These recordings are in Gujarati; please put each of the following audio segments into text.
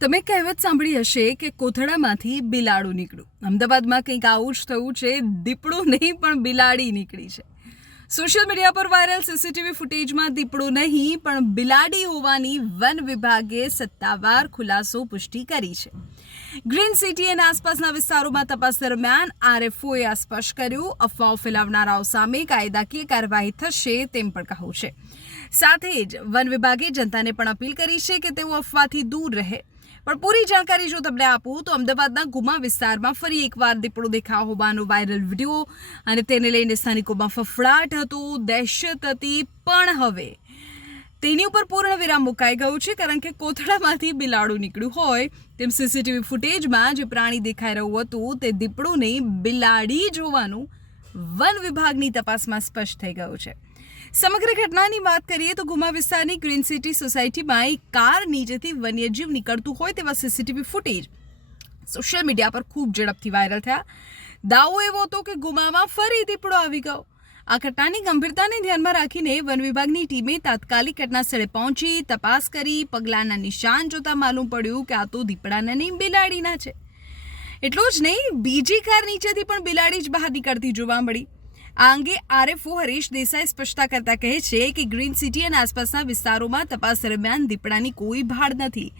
તમે કહેવત સાંભળી હશે કે કોથળામાંથી બિલાડું નીકળ્યું। અમદાવાદમાં કંઈક આવું જ થયું છે। દીપડું નહીં પણ બિલાડી નીકળી છે। સોશિયલ મીડિયા પર વાયરલ સીસીટીવી ફૂટેજમાં દીપડું નહીં પણ બિલાડી હોવાની વન વિભાગે સત્તાવાર ખુલાસો પુષ્ટિ કરી છે। ગ્રીન સિટી અને આસપાસના વિસ્તારોમાં તપાસ દરમિયાન આરએફઓએ આ સ્પષ્ટ કર્યું। અફવાઓ ફેલાવનારાઓ સામે કાયદાકીય કાર્યવાહી થશે તેમ પણ કહ્યું છે। સાથે જ વન વિભાગે જનતાને પણ અપીલ કરી છે કે તેઓ અફવાથી દૂર રહે। પણ પૂરી જાણકારી જો તમને આપું તો અમદાવાદના ગુમા વિસ્તારમાં ફરી એકવાર દીપડો દેખાયો હોવાનો વાયરલ વિડીયો અને તેને લઈને સ્થાનિકોમાં ફફડાટ હતો, દહેશત હતી। પણ હવે તેની ઉપર પૂર્ણ વિરામ મુકાઈ ગયું છે, કારણ કે કોથળામાંથી બિલાડું નીકળ્યું હોય તેમ સીસીટીવી ફૂટેજમાં જે પ્રાણી દેખાઈ રહ્યું હતું તે દીપડું નહીં બિલાડી જ હોવાનું વન વિભાગની તપાસમાં સ્પષ્ટ થઈ ગયું છે। સમગ્ર ઘટનાની વાત કરીએ તો ગુમા વિસ્તારની ગ્રીન સિટી સોસાયટીમાં એક કાર નીચેથી વન્યજીવ નીકળતું હોય તેવા સીસીટીવી ફૂટેજ સોશિયલ મીડિયા પર ખૂબ ઝડપથી વાયરલ થયા। દાવો એવો હતો કે ગુમામાં ફરી દીપડો આવી ગયો। આ ઘટનાની ગંભીરતાને ધ્યાનમાં રાખીને વન વિભાગની ટીમે તાત્કાલિક ઘટના સ્થળે પહોંચી તપાસ કરી। પગલાંના નિશાન જોતા માલુમ પડ્યું કે આ તો દીપડાના નહીં બિલાડીના છે। એટલું જ નહીં, બીજી કાર નીચેથી પણ બિલાડી જ બહાર નીકળતી જોવા મળી। આ અંગે આરએફઓ હરીશ દેસાઈ સ્પષ્ટતા કરતા કહે છે કે ગ્રીન સિટી અને આસપાસના વિસ્તારોમાં તપાસ દરમિયાન દીપડાની કોઈ ભાડ નથી।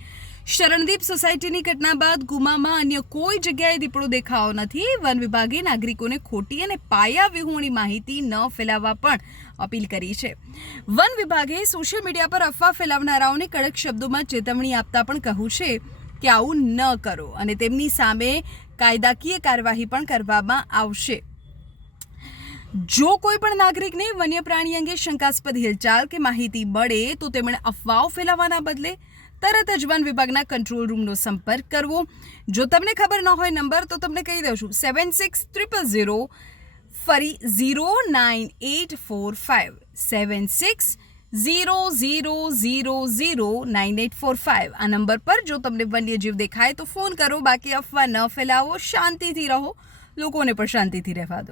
શરણદીપ સોસાયટીની ઘટના બાદ ગુમામાં અન્ય કોઈ જગ્યાએ દીપડો દેખાયો નથી। વન વિભાગે નાગરિકોને ખોટી અને પાયા વિહોણી માહિતી ન ફેલાવવા પણ અપીલ કરી છે। વન વિભાગે સોશિયલ મીડિયા પર અફવા ફેલાવનારાઓને કડક શબ્દોમાં ચેતવણી આપતા પણ કહ્યું છે કે આવું ન કરો અને તેમની સામે કાયદાકીય કાર્યવાહી પણ કરવામાં આવશે। જો કોઈ પણ નાગરિકને વન્ય પ્રાણી અંગે શંકાસ્પદ હિલચાલ કે માહિતી મળે તો તેમણે અફવાઓ ફેલાવવાના બદલે તરત જ વન વિભાગના કંટ્રોલ રૂમનો સંપર્ક કરવો। જો તમને ખબર ન હોય નંબર તો તમને કહી દઉં છું, 7600 ફરી 09845 7600009845 આ નંબર પર જો તમને વન્યજીવ દેખાય તો ફોન કરો। બાકી અફવા ન ફેલાવો, શાંતિથી રહો, લોકોને પણ શાંતિથી રહેવા દો।